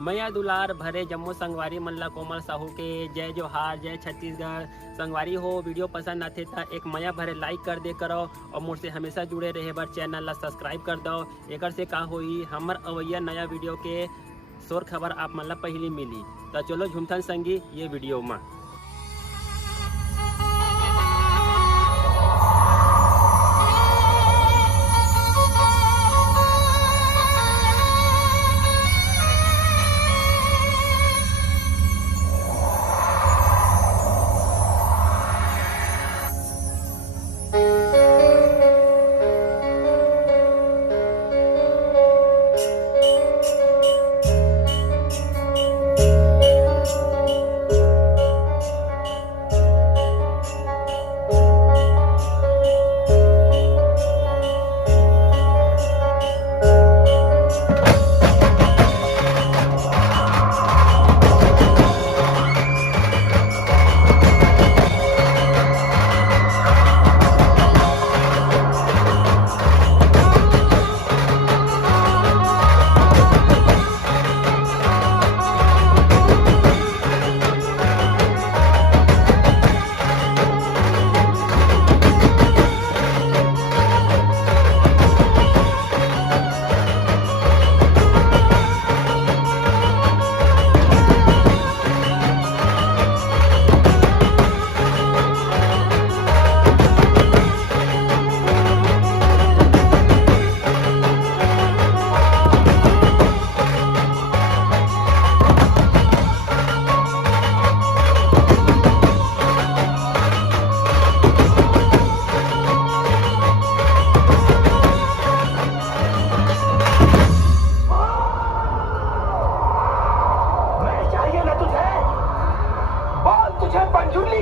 मैया दुलार भरे जम्मू संगवारी मल्ला कोमल साहू के जय जोहार, जय छत्तीसगढ़। संगवारी हो वीडियो पसंद आते था एक मैया भरे लाइक कर दे करो और मुझसे हमेशा जुड़े रहे बर चैनल ला सब्सक्राइब कर दो। एक से का होई हमर अवैया नया वीडियो के शोर खबर आप मन ला पहली मिली। तो चलो झुमथन संगी ये वीडियो में।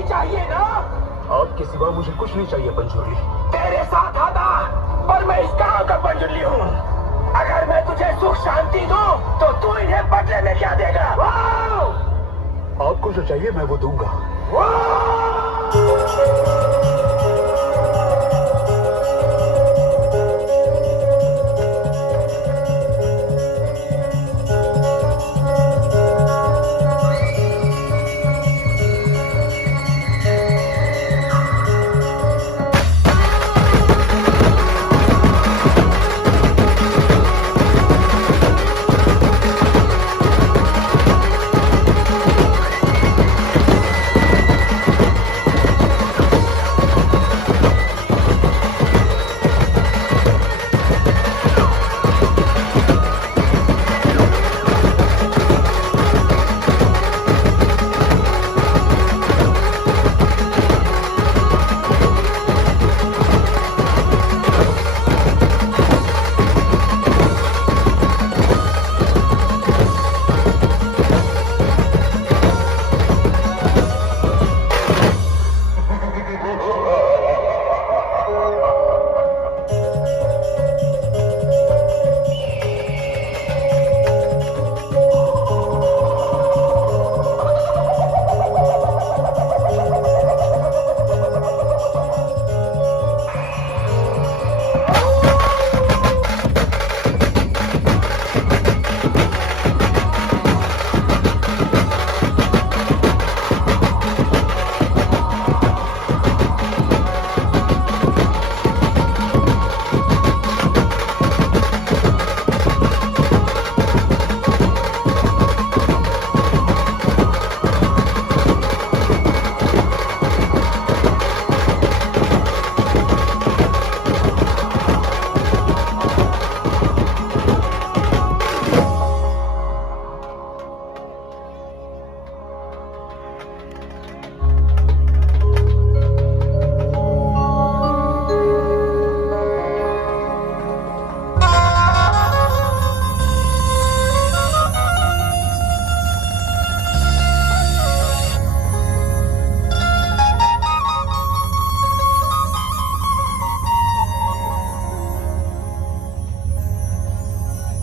चाहिए ना? और के सिवा मुझे कुछ नहीं चाहिए पंजुर्ली। तेरे साथ आता पर मैं इस गांव का पंजुर्ली हूँ। अगर मैं तुझे सुख शांति दूँ तो तू इन्हें बदले में क्या देगा? आपको जो चाहिए मैं वो दूंगा।